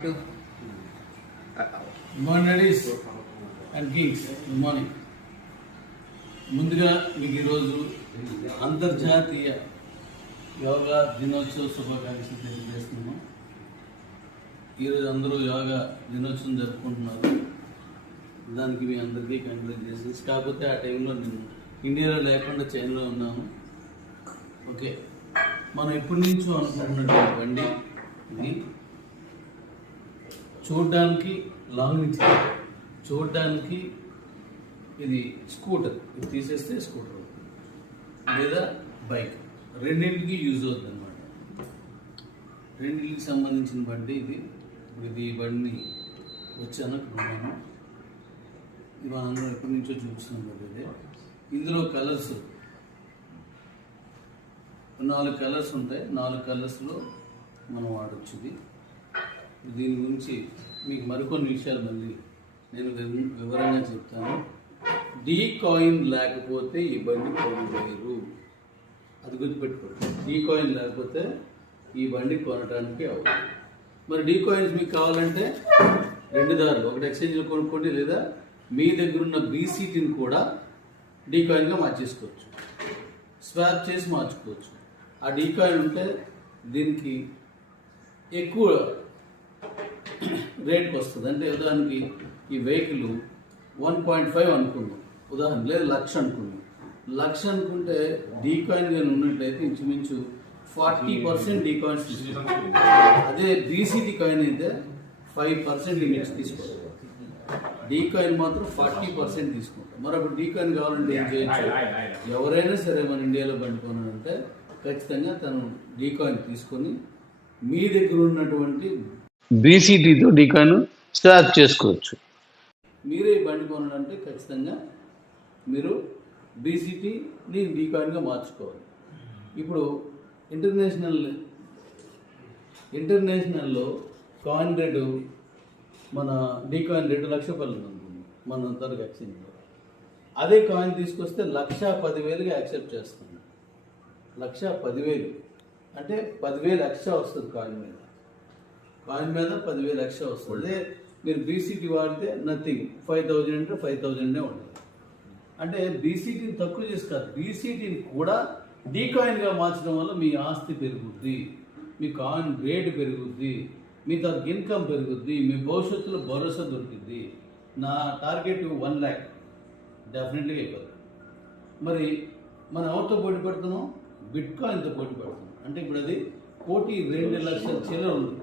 Uh, Good morning and kings good morning ముందుగా మీకు ఈరోజు అంతర్జాతీయ యోగా దినోత్సవ శుభాకాంక్షలు తెలియజేస్తున్నాం ఈరోజు అందరూ యోగా దినోత్సవం జరుపుకుంటున్నారు. దానికి మీ అందరికీ కంగ్రాచులేషన్స్ కాకపోతే ఆ టైంలో నేను ఇండియాలో లేకుండా చైనాలో ఉన్నాను ఓకే. మనం ఎప్పటి నుంచో అనుకుంటున్నటువంటి బండి ఇది. చూడడానికి లాంగ్ నుంచి చూడడానికి ఇది స్కూటర్. ఇది తీసేస్తే స్కూటర్ లేదా బైక్. రెండింటికి యూజ్ అవుతుంది అనమాట రెండింటికి సంబంధించిన బండి ఇది. ఇప్పుడు ఇది బండిని వచ్చాను అనుకున్నాను నేను ఇది ఎప్పటి నుంచో చూస్తున్నాం కదా ఇది. ఇందులో కలర్స్. నాలుగు కలర్స్ ఉంటాయి. నాలుగు కలర్స్లో మనం వాడచ్చు ఇది. దీని గురించి మీకు మరికొన్ని విషయాలు మళ్ళీ నేను వివరంగా చెప్తాను. డీ కాయిన్ లేకపోతే ఈ బండి కొనలేరు అది గుర్తుపెట్టుకోండి. డీ కాయిన్ లేకపోతే ఈ బండి కొనడానికి అవుతుంది మరి డీ కాయిన్స్ మీకు కావాలంటే రెండు దారులు ఒకటి ఎక్స్చేంజ్లో కొనుక్కోండి లేదా మీ దగ్గర ఉన్న బీసీటీని కూడా డీ కాయిన్గా మార్చేసుకోవచ్చు. స్వాప్ చేసి మార్చుకోవచ్చు. ఆ డీ కాయిన్ ఉంటే దీనికి ఎక్కువ రేట్కి వస్తుంది. అంటే ఉదాహరణకి ఈ వెహికల్ వన్ పాయింట్ ఫైవ్ అనుకుందాం. ఉదాహరణ లేదు లక్ష అనుకుందాం. లక్ష అనుకుంటే డీకాయిన్ కానీ ఉన్నట్లయితే ఇంచుమించు ఫార్టీ పర్సెంట్ డీకాయిన్స్ అదే బీసీటీ కాయిన్ అయితే ఫైవ్ పర్సెంట్ లిమిట్స్ తీసుకోవాలి డీకాయిన్ మాత్రం ఫార్టీ పర్సెంట్ తీసుకుంటాం. మరి అప్పుడు డీకాయిన్ కావాలంటే ఏం చేయొచ్చు? ఎవరైనా సరే మన ఇండియాలో బండి కొనాలంటే ఖచ్చితంగా తను డీకాయిన్ తీసుకొని మీ దగ్గర ఉన్నటువంటి బీసీటీతో డీ స్టార్ట్ చేసుకోవచ్చు. మీరే బండి కొనాలంటే ఖచ్చితంగా మీరు బీసీటీని డీకాన్గా మార్చుకోవాలి. ఇప్పుడు ఇంటర్నేషనల్ ఇంటర్నేషనల్లో కాయిన్ రేటు మన డీ రెండు లక్ష పనులు ఉంటుంది మన తరగతి ఎక్స్చేంజ్లో. అదే కాయిన్ తీసుకొస్తే లక్ష పదివేలుగా యాక్సెప్ట్ చేస్తుంది లక్ష పదివేలు. అంటే పదివేలు ఎక్స్ట్రా వస్తుంది కాయిన్ మీద. కాయిన్ మీద పదివేలు ఎక్స్ట్రా వస్తుంది. అదే మీరు బీసీటీ వాడితే నథింగ్ ఫైవ్ థౌజండ్ అంటే ఫైవ్ థౌజండే ఉంటుంది. అంటే బీసీటీని తక్కువ చేస్తారు బీసీటీని కూడా డీ కాయిన్గా మార్చడం వల్ల మీ ఆస్తి పెరుగుద్ది మీ కాయిన్ రేటు పెరుగుద్ది మీ తనకు ఇన్కమ్ పెరుగుద్ది మీ భవిష్యత్తులో భరోసా దొరుకుద్ది. నా టార్గెట్ వన్ ల్యాక్ డెఫినెట్గా అయిపోతుంది మరి మనం ఎవరితో పోటీ పడుతున్నాం? బిట్ కాయిన్తో పోటీ పడుతున్నాం. అంటే ఇప్పుడు అది కోటి రెండు లక్షల చిల్లర ఉంది.